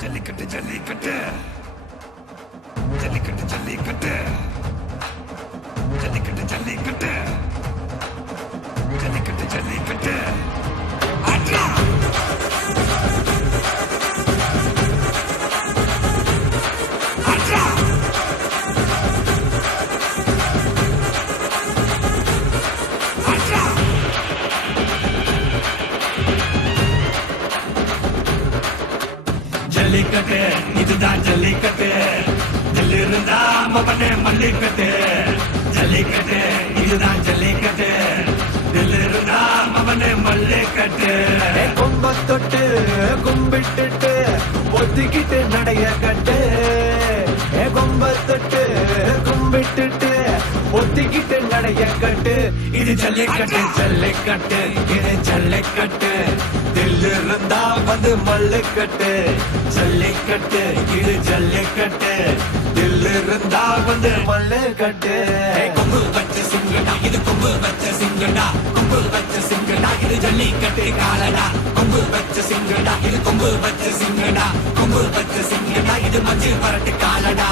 ஜல்லிக்கட்டு ஜல்லிக்கட்டு ஜல்லிக்கட்டு ஜல்லிக்கட்டு ஜல்லிக்கட்டு ஜல்லிக்கட்டு ஜல்லிக்கட்டு ஜல்லிக்கட்டு ஆட்ரா ஆட்ரா ஆட்ரா ஜல்லிக்கட்டு இதுதான் ஜல்லிக்கட்டு தில்லு இருந்தா மவனே மல்லிக்கட்டு ஜல்லிக்கட்டு இதுதான் ஜல்லிக்கட்டு தில்லு இருந்தா மவனே மல்லிக்கட்டு கொம்ப தொட்டு கும்பிட்டுட்டு ஒத்திக்கிட்டு நடைய கட்டு கொம்ப தொட்டு கும்பிட்டுட்டு ஒத்திக்கிட்டு நடைய கட்டு இது ஜல்லிக்கட்டு ஜல்லிக்கட்டு இது ஜல்லிக்கட்டு தில்லு இருந்தா வந்து மல்லுக்கட்டு ஜல்லிக்கட்டு இது ஜல்லிக்கட்டு தில்லு இருந்தா வந்து மல்லுக்கட்டு கொம்பு வச்ச சிங்கடா இது கொம்பு வச்ச சிங்கடா கொம்பு வச்ச சிங்கடா இது ஜல்லிக்கட்டு காலடா கொம்பு வச்ச சிங்கடா இது கொம்பு வச்ச சிங்கடா கொம்பு வச்ச சிங்கடா இது மஞ்சள் பரட்டு காலடா